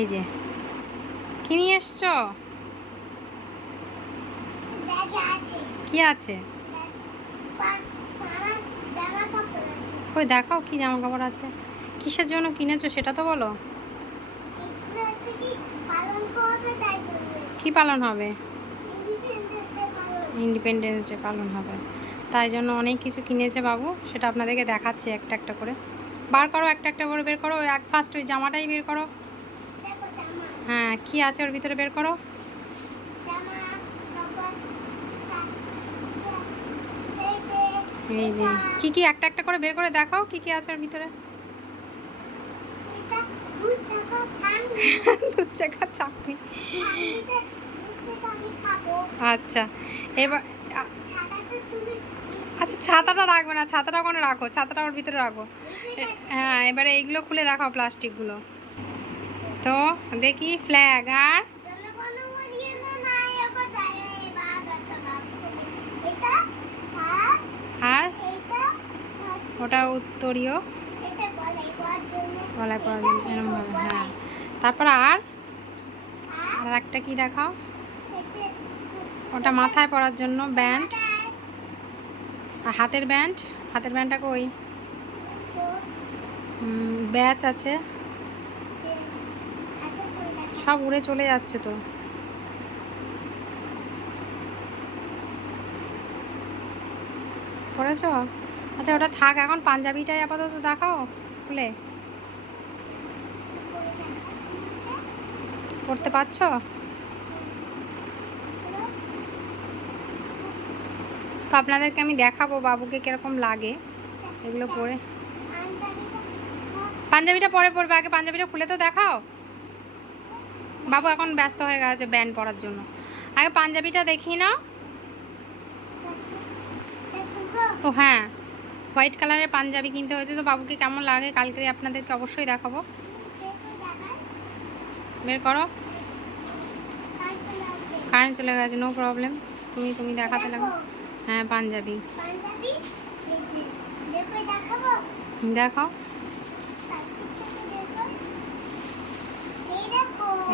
এই যে কি নিয়ে এসছো? কি আছে? কই দেখাও কি জামা কাপড় আছে। কিসের জন্য কিনেছো সেটা তো বলো। কি পালন হবে? ইন্ডিপেন্ডেন্স ডে পালন হবে, তাই জন্য অনেক কিছু কিনেছে বাবু। সেটা আপনাদেরকে দেখাচ্ছে একটা একটা করে। বার করো, একটা একটা করে বের করো। এক ফার্স্ট ওই জামাটাই বের করো। হ্যাঁ, কি আছে ওর ভিতরে বের করো। এই যে কি কি একটা একটা করে বের করে দেখাও কি কি আছে ওর ভিতরে। দুধ চাকা চাটনি। আচ্ছা এবার আচ্ছা ছাতাটা রাখবে না, ছাতাটা ওখানে রাখো, ছাতাটা ওর ভিতরে রাখো। হ্যাঁ, এবারে এইগুলো খুলে দেখাও প্লাস্টিকগুলো। তো দেখি ফ্ল্যাগ আর আর ওটা উত্তরীয় গলায় পরার জন্য এরকমভাবে। হ্যাঁ, তারপর আর আর একটা কি দেখাও। ওটা মাথায় পরার জন্য ব্যান্ড। আর হাতের ব্যান্ড, হাতের ব্যান্ডটা কই? ব্যাচ আছে। সব উড়ে চলে যাচ্ছে তো। পড়েছো? আচ্ছা ওটা থাক, এখন পাঞ্জাবিটাই আপাতত দেখাও খুলে। পড়তে পারছো? তো আপনাদেরকে আমি দেখাবো বাবুকে কিরকম লাগে এগুলো পরে। পাঞ্জাবিটা পরে পরবে, আগে পাঞ্জাবিটা খুলে তো দেখাও। বাবু এখন ব্যস্ত হয়ে গেছে ব্যান্ড পরার জন্য, আগে পাঞ্জাবিটা দেখি না। ও হ্যাঁ, হোয়াইট কালারের পাঞ্জাবি কিনতে হয়েছে। তো বাবুকে কেমন লাগে কালকে আপনাদেরকে অবশ্যই দেখাবো। বের করো। কারেন্ট চলে গেছে, নো প্রবলেম। তুমি দেখাতে লাগো। হ্যাঁ পাঞ্জাবি দেখাও।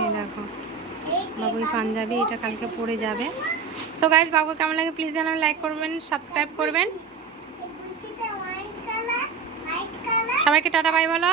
এই দেখো বাবুই পাঞ্জাবি, এটা কালকে পরে যাবে। সো গাইজ বাবু কেমন লাগে প্লিজ জানাবেন, লাইক করবেন, সাবস্ক্রাইব করবেন। সবাইকে টাটা বাই বলো।